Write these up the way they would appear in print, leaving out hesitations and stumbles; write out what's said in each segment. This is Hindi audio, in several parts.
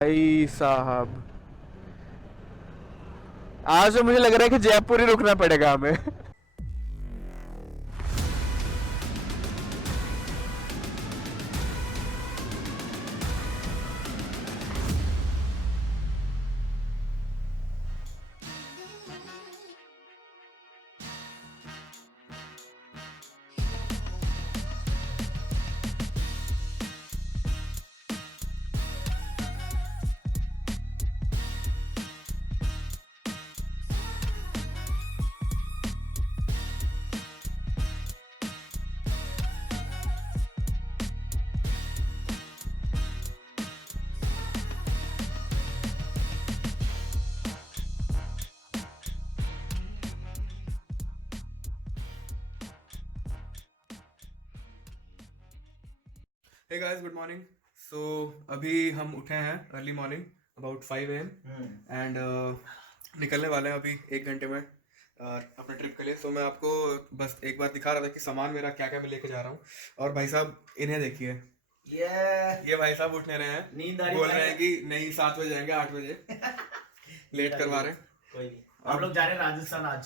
भाई साहब, आज तो मुझे लग रहा है कि जयपुर ही रुकना पड़ेगा हमें। Hey guys, good morning. So अभी हम उठे हैं early morning about 5 AM and निकलने वाले हैं अभी 1 घंटे में अपने ट्रिप के लिए। सो मैं आपको बस एक बार दिखा रहा था कि सामान मेरा क्या क्या मैं लेके जा रहा हूँ। और भाई साहब इन्हें देखिए, ये भाई साहब उठने रहे हैं, नींद आ रही, बोल रहे हैं कि नहीं 7 बजे जाएंगे, 8 बजे लेट करवा रहे हैं। कोई नहीं, हम लोग जा रहे हैं राजस्थान आज।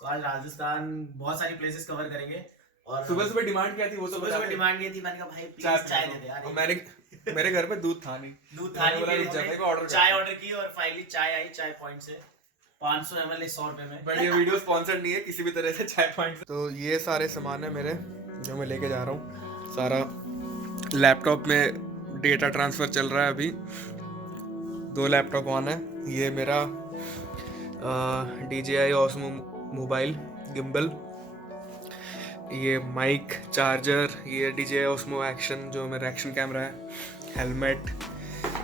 तो आज राजस्थान बहुत सारी प्लेसेस कवर करेंगे। और सुबह सुबह डिमांड क्या थी वो तो सुबह डिमांड ये थी, मैंने कहा भाई प्लीज चाय दे दे यार। और मेरे घर पे दूध था नहीं, दूध था नहीं, चाय ऑर्डर की और फाइनली चाय आई चाय पॉइंट से 500 ml 100 रुपए में। बट ये वीडियो स्पॉन्सर्ड नहीं है किसी भी तरह से चाय पॉइंट से। तो ये सारे सामान है मेरे जो मैं लेके जा रहा हूँ। सारा लैपटॉप में डेटा ट्रांसफर चल रहा है अभी, 2 लैपटॉप ऑन है। ये मेरा DJI Osmo मोबाइल गिम्बल, ये माइक, चार्जर, ये DJI Osmo एक्शन जो मेरा एक्शन कैमरा है, हेलमेट,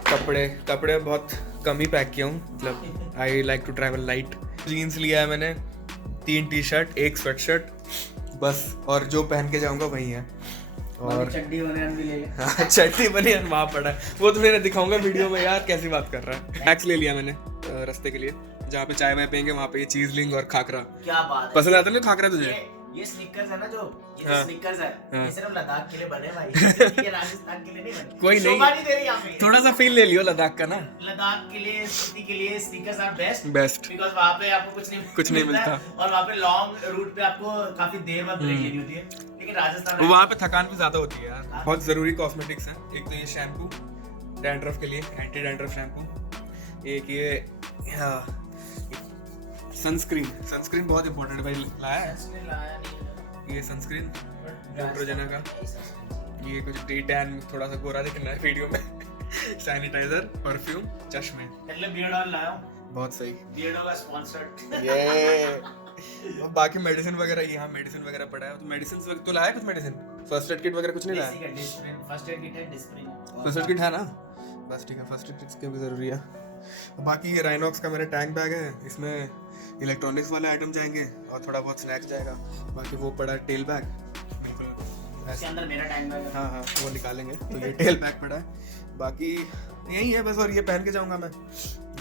कपड़े बहुत कम ही पैक किया हूँ, मतलब I like to travel light. Jeans लिया है मैंने, 3 टी-शर्ट, 1 स्वेटशर्ट बस, और जो पहन के जाऊँगा वही है। और चड्डी बनियान भी ले ले। हाँ, चड्डी बनियान वहाँ पड़ा है, वो तो मैंने दिखाऊंगा वीडियो में। यार कैसी बात कर रहा है। टैक्स ले लिया मैंने रास्ते के लिए, जहाँ पे चाय वाय पियेंगे वहाँ पे ये चीजलिंग और खाकरा। क्या बात है, पसंद आता है ना खाकरा तुझे? ये स्निकर्स है ना, जो हाँ। स्निकर्स है, हाँ। ये सिर्फ लद्दाख के लिए बने भाई, ये राजस्थान के लिए नहीं बने। कोई नहीं, शोभा नहीं दे रही यहाँ पे। थोड़ा सा फील ले लियो लद्दाख का ना। लद्दाख के लिए, स्पीति के लिए स्निकर्स आर बेस्ट बिकॉज़ वहाँ पे आपको कुछ नहीं मिलता और वहाँ पे लॉन्ग रूट पे आपको काफी देर बाद ब्रेक लेनी होती है। लेकिन राजस्थान वहाँ पे थकान भी ज्यादा होती है यार। बहुत जरूरी कॉस्मेटिक्स हैं। एक तो ये शैम्पू डैंड्रफ के लिए, एंटी डैंड्रफ शैम्पू। एक ये सनस्क्रीन बहुत इंपॉर्टेंट है भाई। लाया ये सनस्क्रीन न्यूट्रोजेना का। ये कुछ डी टैन, थोड़ा सा गोरा दिखना है वीडियो में। सैनिटाइजर, परफ्यूम, चश्मे, बियर्ड ऑयल लाया हूं। बहुत सही, बियर्डो का स्पॉन्सर्ड। ये और बाकी मेडिसिन वगैरह, यहाँ मेडिसिन वगैरह पड़ा है। तो मेडिसिन तो लाया कुछ मेडिसिन, फर्स्ट एड किट वगैरह कुछ नहीं लाया? फर्स्ट एड किट है, डिस्प्रिन फर्स्ट एड किट है ना, बस ठीक है। फर्स्ट एड किट भी जरूरी है। बाकी ये राइनॉक्स का मेरा टैंक बैग है, इसमें इलेक्ट्रॉनिक्स वाले आइटम जाएंगे और थोड़ा बहुत स्नैक्स जाएगा। बाकी वो पड़ा है टेल बैग, इसके अंदर मेरा टैंक बैग है। हाँ वो निकालेंगे। तो ये टेल बैग पड़ा है, बाकी यही है बस। और ये पहन के जाऊंगा मैं।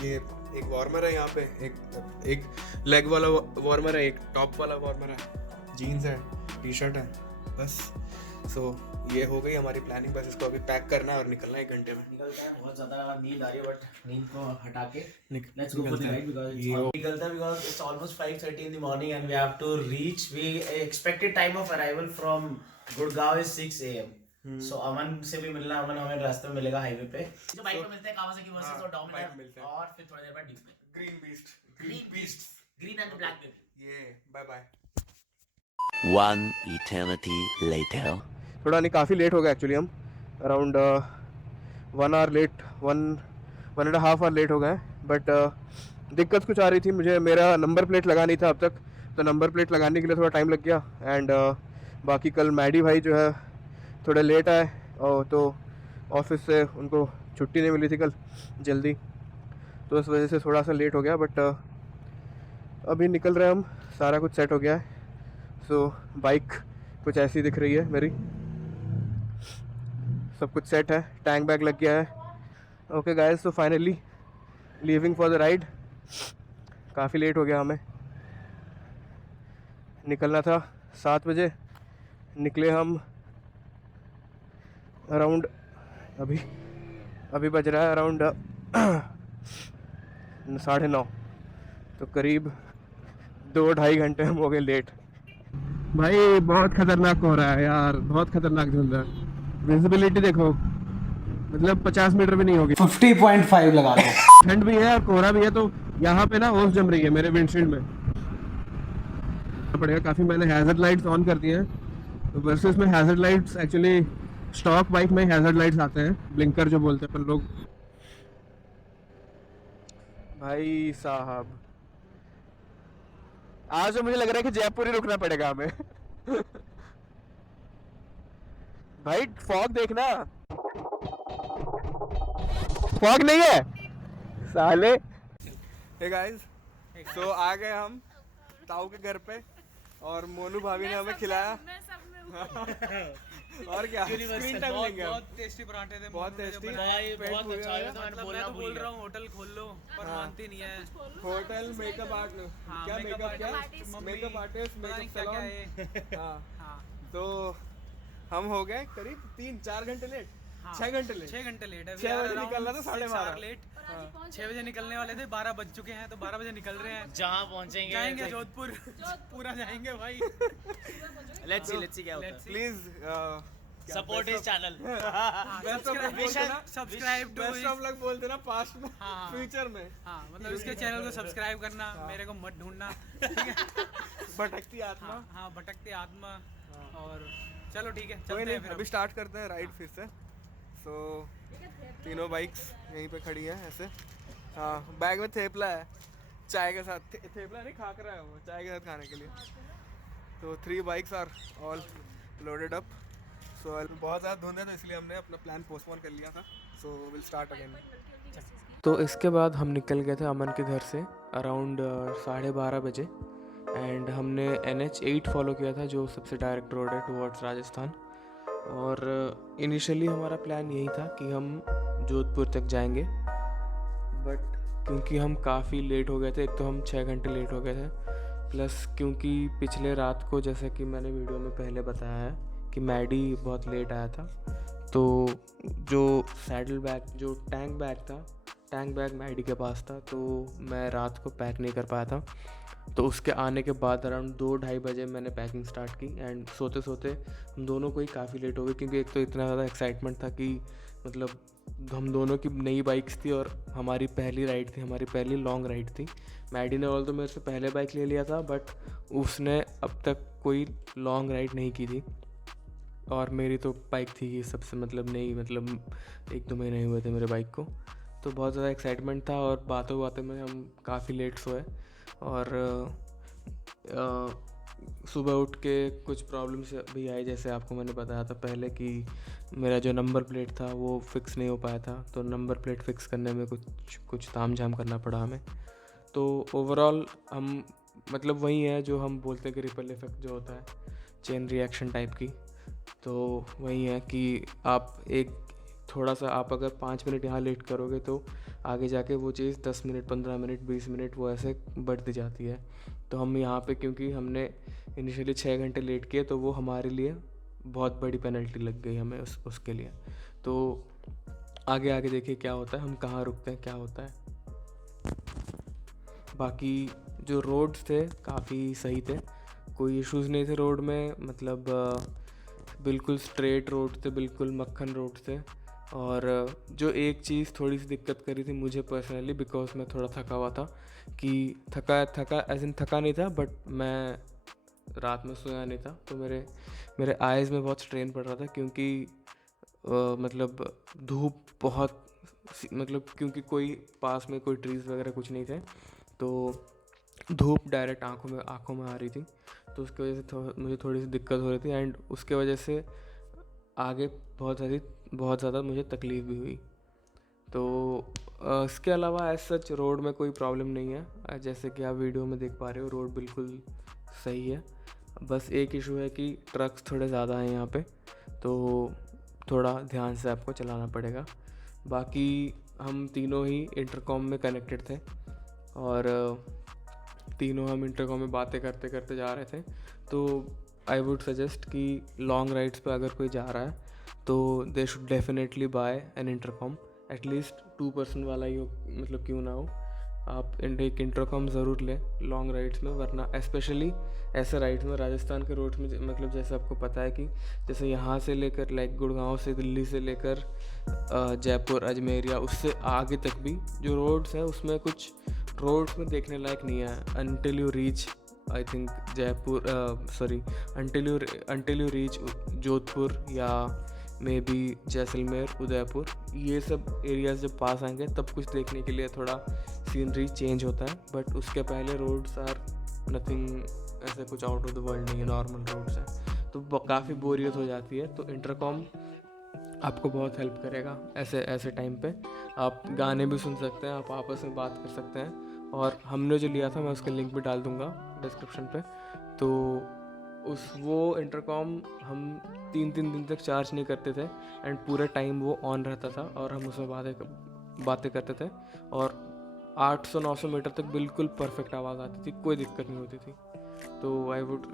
ये एक वार्मर है यहाँ पे, एक लेग वाला वार्मर है, एक टॉप वाला वार्मर है, जीन्स है, टी-शर्ट है, बस। सो ये हो गई हमारी प्लानिंग। बस इसको अभी पैक करना है और निकलना है 1 घंटे में। निकलता है, बहुत ज्यादा नींद आ रही है बट नींद को हटा के लेट्स गो फॉर द निकलता है। Ride because it's almost 5:30 in the morning and we have to reach. We expected time of arrival from Gurgaon is 6 AM। So Aman से भी मिलना, अमन हमें रास्ते में मिलेगा हाईवे पे। जो बाइक पे मिलते हैं कावासाकी वर्सेस और डोमिनार, और फिर थोड़ी देर बाद green beast, green and black baby. ये बाय बाय। 1 eternity later. थोड़ा नहीं, काफ़ी लेट हो गया एक्चुअली। हम around 1 hour late, 1.5 hour late हो गए। बट दिक्कत कुछ आ रही थी मुझे, मेरा नंबर प्लेट लगा नहीं था अब तक, तो नंबर प्लेट लगाने के लिए थोड़ा टाइम लग गया। एंड बाकी कल मैडी भाई जो है थोड़े लेट आए, और तो ऑफिस से उनको छुट्टी नहीं मिली थी कल जल्दी, तो इस वजह से थोड़ा सा लेट हो गया। बट अभी निकल रहे हम, सारा कुछ सेट हो गया है। सो बाइक कुछ ऐसी दिख रही है मेरी, सब कुछ सेट है, टैंक बैग लग गया है। ओके गाइस, तो finally leaving for the ride. काफ़ी लेट हो गया, हमें निकलना था 7 बजे, निकले हम अराउंड, अभी बज रहा है अराउंड 9:30, तो करीब 2-2.5 घंटे हम हो गए लेट। भाई बहुत खतरनाक हो रहा है यार, बहुत खतरनाक धुंध है। विजिबिलिटी देखो, मतलब 50 मीटर भी नहीं होगी। 50.5 लगा दो। ठंड भी है और कोहरा भी है, तो यहाँ पे ना ओस जम रही है मेरे विंडशील्ड में। पड़ेगा काफ़ी। मैंने हैजर्ड लाइट्स ऑन कर दिए हैं, तो वैसे इसमें hazard lights actually stock bike में हैजर्ड लाइट्स आते हैं, ब्लिंकर जो बोलते हैं अपन लोग। भाई साहब, आज तो मुझे लग रहा है कि जयपुर ही रुकना पड़ेगा हमें। भाई फॉग देखना, फॉग नहीं है साले। हे गाइस, तो आ गए हम ताऊ के घर पे और मोनू भाभी ने हमें खिलाया। और क्या स्क्रीन टाइम लेंगे हम। बहुत टेस्टी पराठे थे, बहुत टेस्टी, भाई पेट बहुत भर अच्छा गया। है। तो मैंने मतलब मैं तो बोल रहा हूँ होटल खोल लो, पर मानती नहीं है। होटल मेकअप आर्ट, हाँ, क्या मेकअप, क्या मम्मी, मेकअप आर्टिस्ट, पता नहीं मेकअप क्या क्या सैलून। है। हाँ, हाँ तो हम हो गए करीब 3-4 घंटे लेट। हाँ, 6 घंटे लेट। 6 घंटे लेट है। 6 बजे निकलना था, 12:30 लेट। 6 बजे निकलने वाले थे, 12 बज चुके हैं, तो 12 बजे निकल रहे हैं। जहाँ पहुंचेंगे जाएंगे जोधपुर, पूरा जाएंगे भाई। लेट्स सी क्या होता है। प्लीज सपोर्ट इस channel. Subscribe to best of luck बोलते ना पास्ट में, हाँ। फ्यूचर में। हाँ, मतलब इसके चैनल को सब्सक्राइब करना, मेरे को मत ढूंढना, ठीक है। भटकती आत्मा। हाँ, भटकते आत्मा। और चलो ठीक है, कोई चलते नहीं, हैं फिर। अभी स्टार्ट करते हैं राइड फिर से। सो तीनों बाइक्स यहीं पे खड़ी हैं ऐसे। हाँ, बैग में थेपला है चाय के साथ। थेपला नहीं, खाकरा है वो चाय के साथ खाने के लिए। तो 3 bikes are all loaded up. So बहुत ज़्यादा धुंध है, तो इसलिए हमने अपना प्लान पोस्टपोन कर लिया था। So will start again. तो इसके बाद हम निकल गए थे अमन के घर से अराउंड 12:30 बजे, एंड हमने NH8 फॉलो किया था, जो सबसे डायरेक्ट रोड है टुवर्ड्स राजस्थान। और इनिशियली हमारा प्लान यही था कि हम जोधपुर तक जाएंगे, बट क्योंकि हम काफ़ी लेट हो गए थे, एक तो हम 6 घंटे लेट हो गए थे, प्लस क्योंकि पिछले रात को, जैसे कि मैंने वीडियो में पहले बताया है, कि मैडी बहुत लेट आया था, तो जो सैडल बैग, जो टैंक बैग था, टैंक बैग मैडी के पास था, तो मैं रात को पैक नहीं कर पाया था। तो उसके आने के बाद अराउंड 2-2:30 बजे मैंने पैकिंग स्टार्ट की, एंड सोते सोते हम दोनों को ही काफ़ी लेट हो गई, क्योंकि एक तो इतना ज़्यादा एक्साइटमेंट था कि मतलब हम दोनों की नई बाइक्स थी और हमारी पहली राइड थी, हमारी पहली लॉन्ग राइड थी। मैडी ने ऑल तो मेरे से पहले बाइक ले लिया था, बट उसने अब तक कोई लॉन्ग राइड नहीं की थी, और मेरी तो बाइक थी ये सबसे मतलब नहीं, मतलब 1-2 महीने हुए थे मेरे बाइक को। तो बहुत ज़्यादा एक्साइटमेंट था, और बातों बातों में हम काफ़ी लेट सोए, और सुबह उठ के कुछ प्रॉब्लम्स भी आई, जैसे आपको मैंने बताया था पहले कि मेरा जो नंबर प्लेट था वो फिक्स नहीं हो पाया था, तो नंबर प्लेट फिक्स करने में कुछ तामझाम करना पड़ा हमें। तो ओवरऑल हम मतलब वही है जो हम बोलते हैं कि रिपल इफेक्ट जो होता है, चेन रिएक्शन टाइप की, तो वही है कि आप थोड़ा सा आप अगर 5 मिनट यहाँ लेट करोगे तो आगे जाके वो चीज़ 10 मिनट, 15 मिनट, 20 मिनट वो ऐसे बढ़ती जाती है। तो हम यहाँ पे क्योंकि हमने इनिशियली 6 घंटे लेट किए, तो वो हमारे लिए बहुत बड़ी पेनल्टी लग गई हमें उसके लिए। तो आगे आगे देखिए क्या होता है, हम कहाँ रुकते हैं, क्या होता है। बाकी जो रोड्स थे काफ़ी सही थे, कोई इश्यूज़ नहीं थे रोड में, मतलब बिल्कुल स्ट्रेट रोड थे, बिल्कुल मक्खन रोड थे। और जो एक चीज़ थोड़ी सी दिक्कत करी थी मुझे पर्सनली, बिकॉज मैं थोड़ा थका हुआ था, कि थका एज इन थका नहीं था, बट मैं रात में सोया नहीं था, तो मेरे आइज़ में बहुत स्ट्रेन पड़ रहा था, क्योंकि मतलब धूप बहुत, मतलब क्योंकि कोई पास में कोई ट्रीज़ वगैरह कुछ नहीं थे, तो धूप डायरेक्ट आँखों में आ रही थी, तो उसकी वजह से मुझे थोड़ी सी दिक्कत हो रही थी, एंड उसके वजह से आगे बहुत ज़्यादा मुझे तकलीफ़ भी हुई। तो इसके अलावा एज सच रोड में कोई प्रॉब्लम नहीं है, जैसे कि आप वीडियो में देख पा रहे हो रोड बिल्कुल सही है। बस एक इशू है कि ट्रक्स थोड़े ज़्यादा हैं यहाँ पे, तो थोड़ा ध्यान से आपको चलाना पड़ेगा। बाकी हम तीनों ही इंटरकॉम में कनेक्टेड थे, और तीनों हम इंटरकॉम में बातें करते करते जा रहे थे। तो आई वुड सजेस्ट कि लॉन्ग राइड्स पे अगर कोई जा रहा है तो they should definitely buy an intercom at least 2 person वाला ही हो, मतलब क्यों ना हो, आप एक इंटरकॉम ज़रूर लें लॉन्ग राइड्स में, वरना स्पेशली ऐसे राइड्स में राजस्थान के रोड्स में मतलब जैसे आपको पता है कि जैसे यहाँ से लेकर लाइक गुड़गांव से दिल्ली से लेकर जयपुर अजमेर या उससे आगे तक भी जो रोड्स हैं उसमें कुछ रोड्स में देखने लायक नहीं है until you reach I think Jaipur until you reach Jodhpur या मे बी जैसलमेर उदयपुर, ये सब एरियाज जब पास आएंगे तब कुछ देखने के लिए थोड़ा सीनरी चेंज होता है, बट उसके पहले रोड्स आर नथिंग, ऐसे कुछ आउट ऑफ द वर्ल्ड नहीं है, नॉर्मल रोड्स हैं, तो काफ़ी बोरियत हो जाती है। तो इंटरकॉम आपको बहुत हेल्प करेगा ऐसे टाइम पे। आप गाने भी सुन सकते हैं, आप आपस में बात कर सकते हैं, और हमने जो लिया था मैं उसका लिंक भी डाल दूँगा डिस्क्रिप्शन पे। तो वो इंटरकॉम हम 3 दिन तक चार्ज नहीं करते थे एंड पूरे टाइम वो ऑन रहता था और हम उसमें बातें करते थे, और 800-900 मीटर तक बिल्कुल परफेक्ट आवाज़ आती थी, कोई दिक्कत नहीं होती थी। तो I would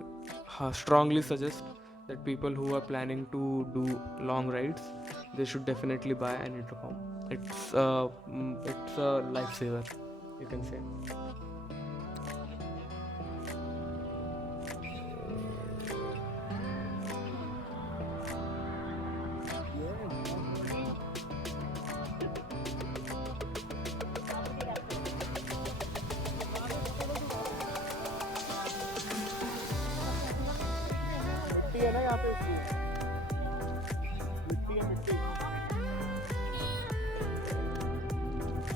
strongly suggest that people who are planning to do long rides, they should definitely buy an intercom. It's a lifesaver, you can say. है ना यहाँ पे मिट्टी है, मिट्टी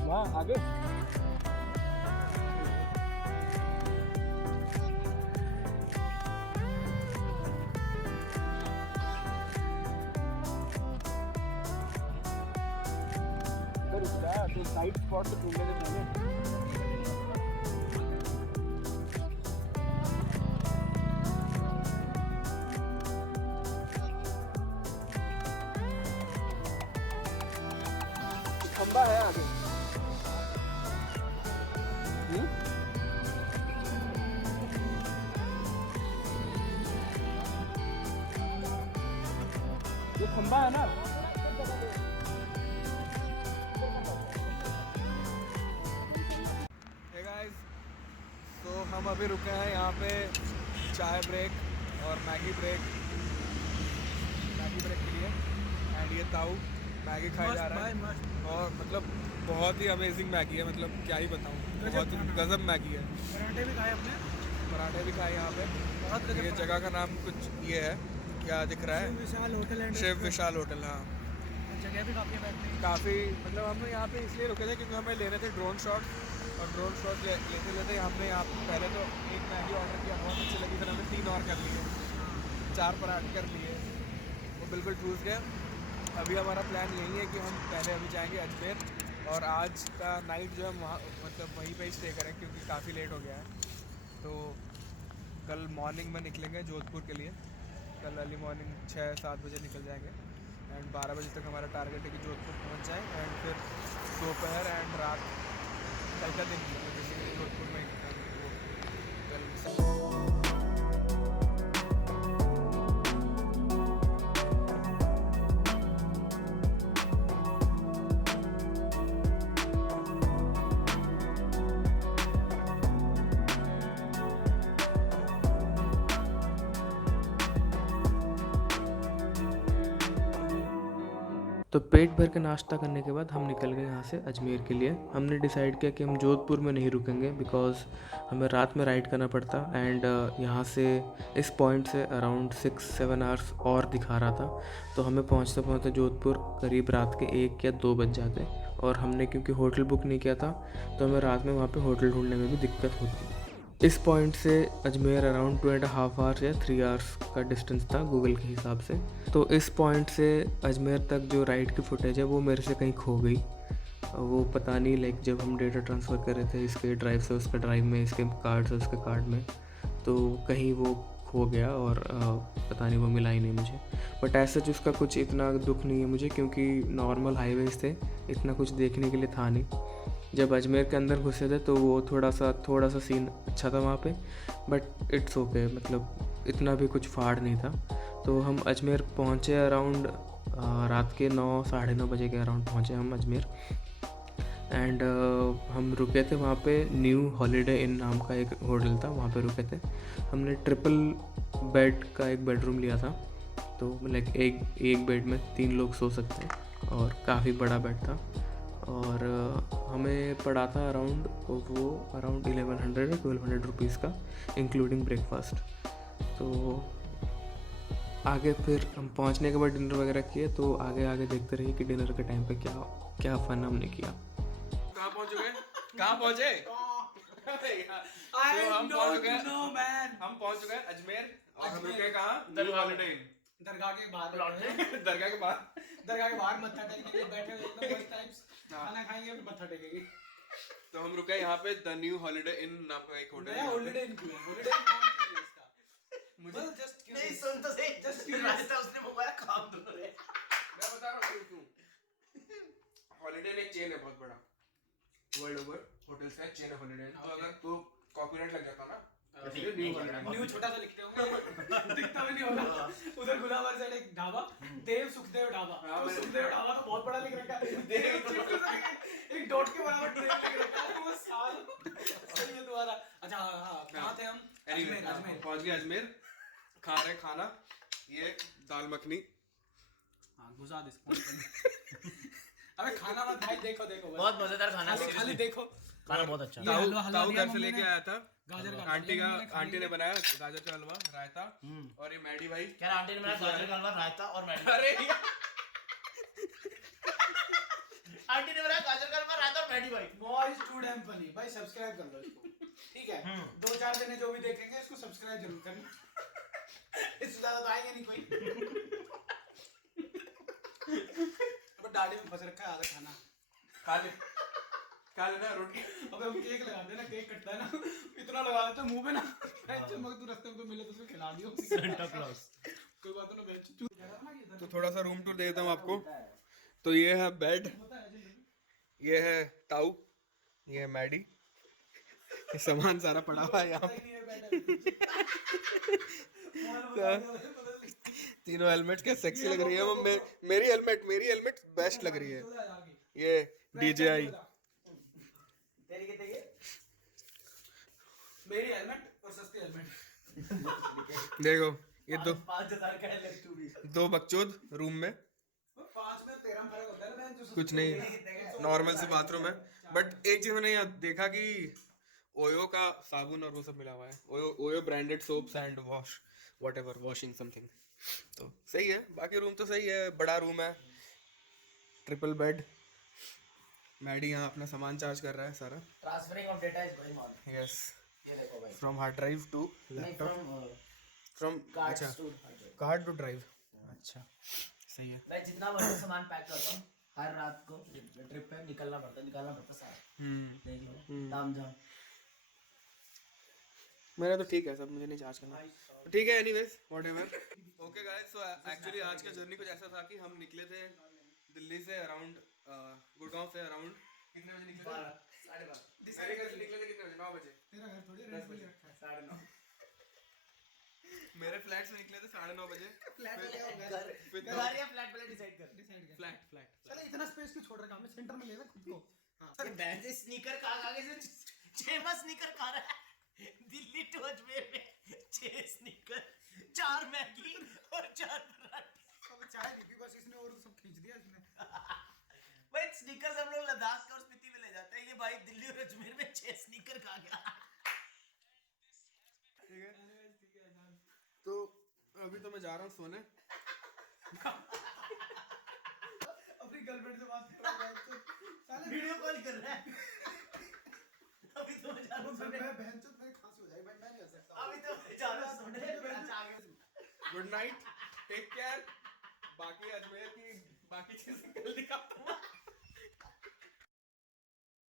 वहाँ आगे तो साइड स्पॉट से ढूंढने थे मैंने। खंबा है आगे। ये खंबा है ना। हे गाइस, तो हम अभी रुके हैं यहाँ पे चाय ब्रेक और मैगी ब्रेक के लिए, एंड ये ताऊ मैगी खाया जा रहा है, और मतलब बहुत ही अमेजिंग मैगी है, मतलब क्या ही बताऊँ, बहुत ही गजब मैगी है। पराठे भी खाए अपने, पराठे भी खाए यहाँ पे। बहुत गजब। ये जगह का नाम कुछ ये है, क्या दिख रहा है, Vishal hotel and Shiv Vishal hotel. हाँ, जगह भी काफ़ी है बैठने की। काफ़ी मतलब हम यहाँ पे इसलिए रुके थे क्योंकि हमें लेने थे ड्रोन शॉट, और ड्रोन शॉट लेते हमने यहाँ पहले तो एक मैगी ऑर्डर किया, बहुत अच्छी लगी, फिर हमने 3 और कर लिए, 4 पराठे कर लिए, वो बिल्कुल ठूस गए। अभी हमारा प्लान यही है कि हम पहले अभी जाएंगे अजमेर, और आज का नाइट जो है वहाँ मतलब वहीं पे ही स्टे करें क्योंकि काफ़ी लेट हो गया है। तो कल मॉर्निंग में निकलेंगे जोधपुर के लिए, कल अर्ली मॉर्निंग 6-7 बजे निकल जाएंगे, एंड 12 बजे तक हमारा टारगेट है कि जोधपुर पहुँच जाएँ, एंड फिर दोपहर एंड रात कल का दिन बेसिकली जोधपुर में कल। तो पेट भर के नाश्ता करने के बाद हम निकल गए यहाँ से अजमेर के लिए। हमने डिसाइड किया कि हम जोधपुर में नहीं रुकेंगे बिकॉज़ हमें रात में राइड करना पड़ता, एंड यहाँ से इस पॉइंट से अराउंड 6-7 आवर्स और दिखा रहा था, तो हमें पहुँचते पहुँचते जोधपुर करीब रात के 1 या 2 बज जाते, और हमने क्योंकि होटल बुक नहीं किया था तो हमें रात में वहाँ पे होटल ढूंढने में भी दिक्कत होती। इस पॉइंट से अजमेर अराउंड 2.5 आवर्स या 3 आवर्स का डिस्टेंस था गूगल के हिसाब से। तो इस पॉइंट से अजमेर तक जो राइड की फुटेज है वो मेरे से कहीं खो गई, वो पता नहीं लाइक जब हम डेटा ट्रांसफ़र कर रहे थे इसके ड्राइव से उसके ड्राइव में, इसके कार्ड से उसके कार्ड में, तो कहीं वो खो गया और पता नहीं वो मिला ही नहीं मुझे। बट ऐसे उसका कुछ इतना दुख नहीं है मुझे क्योंकि नॉर्मल हाईवेज थे, इतना कुछ देखने के लिए था नहीं। जब अजमेर के अंदर घुसे थे तो वो थोड़ा सा सीन अच्छा था वहाँ पे, बट इट्स ओके, मतलब इतना भी कुछ फाड़ नहीं था। तो हम अजमेर पहुँचे अराउंड रात के 9 साढ़े 9 बजे के अराउंड पहुँचे हम अजमेर। एंड हम रुके थे वहाँ पे, न्यू हॉलीडे इन नाम का एक होटल था, वहाँ पे रुके थे। हमने ट्रिपल बेड का एक बेडरूम लिया था, तो लाइक एक बेड में 3 लोग सो सकते हैं और काफ़ी बड़ा बेड था। और हमें पड़ा था अराउंड 1100 या 1200 रुपीज़ का, इंक्लूडिंग ब्रेकफास्ट। तो आगे फिर हम पहुंचने के बाद डिनर वगैरह किए, तो आगे देखते रहिए कि डिनर के टाइम पे क्या फन हमने किया। कहाँ पहुंचे हम पहुंच चुके हैं अजमेर, और हम रुके कहाँ? दरगाह के बाहर मत्था टेकने के लिए बैठे हुए एकदम मस्त टाइप्स, खाना खाएंगे फिर मत्था टेकेंगे। तो हम रुके यहाँ पे द न्यू हॉलीडे इन नाम का एक होटल है। हॉलीडे इन क्यों है? हॉलीडे इन नाम क्यों है इसका? मुझे जस्ट नहीं सुन तो सही, जस्ट रास्ता उसने मंगवाया, काम दोनों ने। मैं बता रहा हूँ क्यों। हॉलीडे एक चेन है बहुत बड़ा, वर्ल्ड ओवर होटल्स है, चेन है हॉलीडे। तो अगर तो कॉपीराइट लग जाता ना, न्यू छोटा सा लिखते होंगे, दिखता भी नहीं होगा। उधर गुलाबर साइड एक ढाबा, देव सुखदेव ढाबा, तो सुखदेव ढाबा तो बहुत बड़ा लिख रखा है, देव एक डॉट के बराबर देव लिख रखा है, वो साल सही है तुम्हारा। अच्छा हाँ, कहाँ थे हम? अजमेर पहुंच गए। अजमेर खा रहे खाना, ये दाल मखनी। हाँ घुसा दे। अबे खाना मत भाई, देखो बहुत मजेदार खाना, खाली देखो, खाना बहुत अच्छा। ताऊ घर से लेके आया था, गाजर का आंटी ने बनाया गाजर का हलवा, रायता। और ये मैडी भाई, क्या आंटी ने बनाया? गाजर का हलवा, रायता और मैडी। अरे आंटी ने बनाया गाजर का हलवा, रायता और मैडी भाई। बॉयज टू डैम फनी भाई, सब्सक्राइब कर लो इसको, ठीक है? 2-4 जने जो भी देखेंगे इसको सब्सक्राइब जरूर करना, इससे ज्यादा तो आएंगे नहीं कोई। अब दाढ़ी में फंस रखा है आधा खाना, खा लेना रोटी। अबे हम केक लगाते हैं ना, केक कटता है ना, इतना लगा देते हैं मुंह पे ना, मगर तू रास्ते में कोई मिले तो उसको खिला दियो, सेंटा क्लॉज। कोई बात ना। तो थोड़ा सा रूम टूर दे देता हूँ आपको। तो ये है बेड, ये है ताऊ, ये है मैडी, ये सामान सारा पड़ा हुआ है यहाँ पे। तीनों हेलमेट क्या सेक्सी लग रही है वो। मेरी हेलमेट बेस्ट लग रही है। ये DJI, मेरी हेलमेट और सस्ती हेलमेट। देखो ये 5,000 का है, दो बकचोद रूम में, 5 में 13 फर्क होता है ना, जो कुछ नहीं, नॉर्मल से बाथरूम है। बट एक चीज मैंने यहाँ देखा कि ओयो का साबुन और वो सब मिला हुआ है, OYO branded soaps and whatever washing something. तो सही है, बाकी रूम तो सही है, बड़ा रूम है, ट्रिपल बेड। मैडी यहाँ अपना सामान चार्ज कर रहा है सारा। Transferring of data is going on. Yes, ये देखो भाई, from hard drive to laptop, from card to drive. अच्छा सही है। मैं जितना बड़ा सामान पैक करता हूँ, हर रात को ट्रिप पे निकालना पड़ता सारा। देख लो तामझाम। मेरा तो ठीक है सब, मुझे नहीं चार्ज करना, ठीक है। Anyways whatever. Okay guys, so actually आज का जर्नी कुछ ऐसा था कि हम निकले थे दिल्ली से अराउंड, गुड़गांव से अराउंड कितने बजे निकले थे? 12:30। मेरे घर से निकले थे कितने बजे? 9 बजे। तेरा घर थोड़ी रेस्ट में रखा है, 9:30। मेरे फ्लैट से निकले थे 9:30 बजे। फ्लैट हो गया घर या फ्लैट पहले डिसाइड कर। फ्लैट। चलो इतना स्पेस क्यों छोड़ रखा, हमने सेंटर में लेना खुद को। हां बैंड से स्नीकर कहां आगे से 6 स्नीकर खा रहा है दिल्ली टू अजमेर में। 6 स्नीकर, 4 मैगी और 4 पराठे। अब चाय भी बस इसने और सब खींच दिया इसने। भाई स्नीकर्स हम लोग लद्दाख और स्पीति में ले जाते हैं, ये भाई दिल्ली और अजमेर में 6 स्नीकर खा गया। ठीक है तो अभी तो मैं जा रहा हूँ सोने। अपनी गर्लफ्रेंड से बात कर रहा है, साले वीडियो कॉल कर रहा है। अभी तो मैं जा रहा हूँ सोने। मैं बहनचोद मेरी खांसी हो जाएगी भाई, मैं नहीं कर सकता। अभी तो मैं जा रहा हूँ सोने। अच्छा आगे गुड नाइट, टेक केयर। बाकी अजमेर की बाकी चीजें कल दिखाता हूँ।